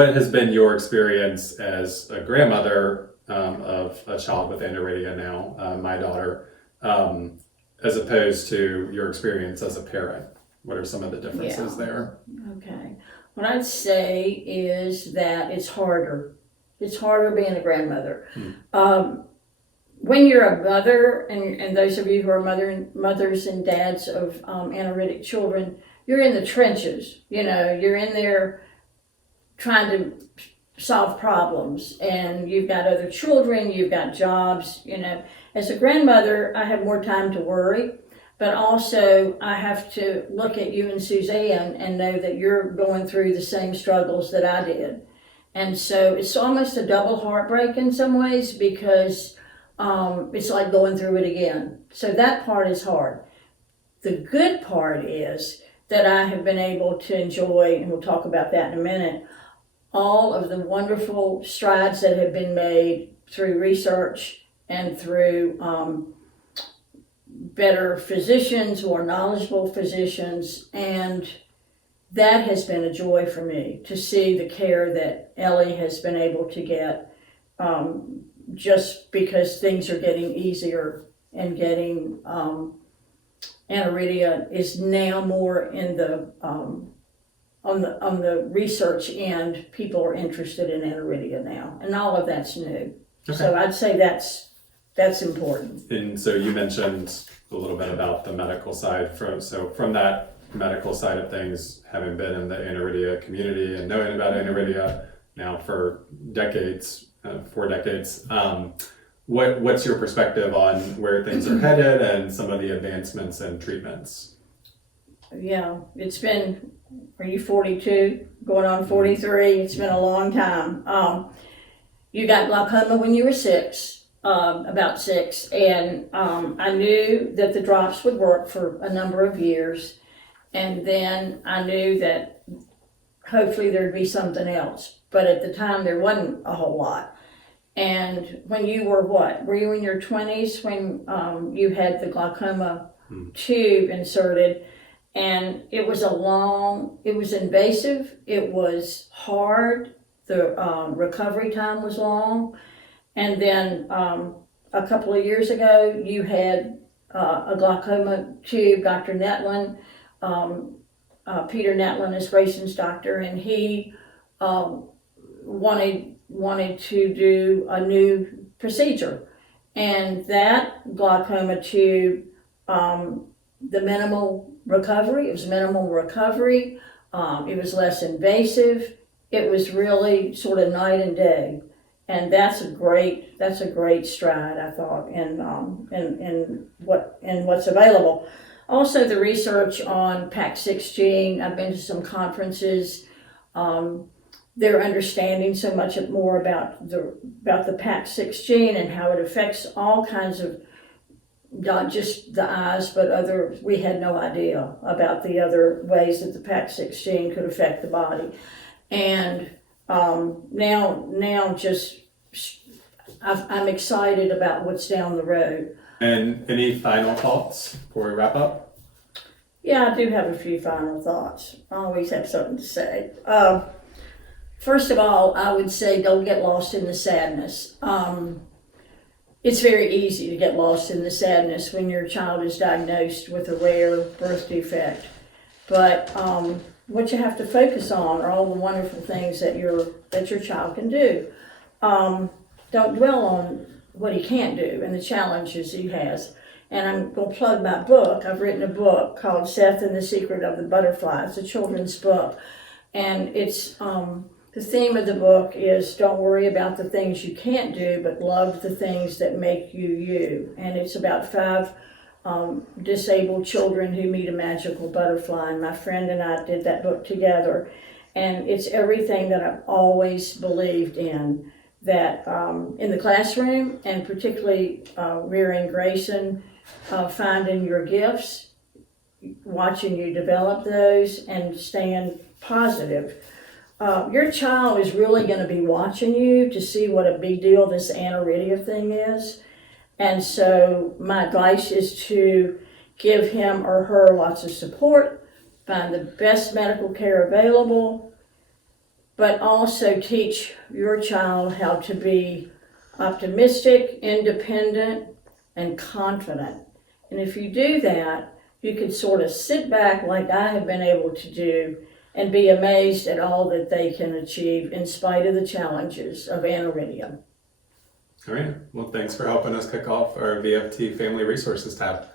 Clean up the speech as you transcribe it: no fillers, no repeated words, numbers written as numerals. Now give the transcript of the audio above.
what has been your experience as a grandmother of a child with aniridia now, my daughter, as opposed to your experience as a parent? What are some of the differences there? Okay. What I'd say is that it's harder. It's harder being a grandmother. When you're a mother, and those of you who are mothers and dads of aniridic children, you're in the trenches. You know, you're in there trying to solve problems, and you've got other children, you've got jobs. You know, as a grandmother, I have more time to worry, but also I have to look at you and Suzanne and know that you're going through the same struggles that I did. And so it's almost a double heartbreak in some ways, because it's like going through it again. So that part is hard. The good part is that I have been able to enjoy, and we'll talk about that in a minute, all of the wonderful strides that have been made through research and through better physicians, more knowledgeable physicians, and that has been a joy for me to see the care that Ellie has been able to get, just because things are getting easier and getting aniridia is now more in the on the research end. People are interested in aniridia now, and all of that's new. Okay. So I'd say that's important. And so you mentioned a little bit about the medical side. From that medical side of things, having been in the aniridia community and knowing about aniridia now for decades, 4 decades, what's your perspective on where things are headed and some of the advancements and treatments? Yeah, it's been, are you 42? Going on 43? It's been a long time. You got glaucoma when you were 6, about 6, and I knew that the drops would work for a number of years, and then I knew that hopefully there'd be something else. But at the time, there wasn't a whole lot. And when you were what? Were you in your 20s when you had the glaucoma tube inserted? And it was it was invasive, it was hard, the recovery time was long. And then a couple of years ago, you had a glaucoma tube. Dr. Netlin, Peter Netlin is Grayson's doctor, and he wanted to do a new procedure. And that glaucoma tube, the minimal recovery, it was minimal recovery, it was less invasive, it was really sort of night and day. And that's a great stride, I thought, in what's available. Also, the research on PAX6 gene, I've been to some conferences. They're understanding so much more about the PAX6 gene and how it affects all kinds of, not just the eyes, but we had no idea about the other ways that the PAX6 gene could affect the body. And now just, I'm excited about what's down the road. And any final thoughts before we wrap up? Yeah, I do have a few final thoughts. I always have something to say. First of all, I would say don't get lost in the sadness. It's very easy to get lost in the sadness when your child is diagnosed with a rare birth defect. But what you have to focus on are all the wonderful things that your child can do. Don't dwell on what he can't do and the challenges he has. And I'm going to plug my book. I've written a book called Seth and the Secret of the Butterfly. It's a children's book. And it's the theme of the book is don't worry about the things you can't do, but love the things that make you you. And it's about 5 disabled children who meet a magical butterfly. And my friend and I did that book together. And it's everything that I've always believed in, that in the classroom, and particularly rearing Grayson, finding your gifts, watching you develop those, and staying positive. Your child is really going to be watching you to see what a big deal this aniridia thing is. And so my advice is to give him or her lots of support, find the best medical care available, but also teach your child how to be optimistic, independent, and confident. And if you do that, you can sort of sit back like I have been able to do and be amazed at all that they can achieve in spite of the challenges of Aniridia. All right. Well, thanks for helping us kick off our VFT Family Resources tab.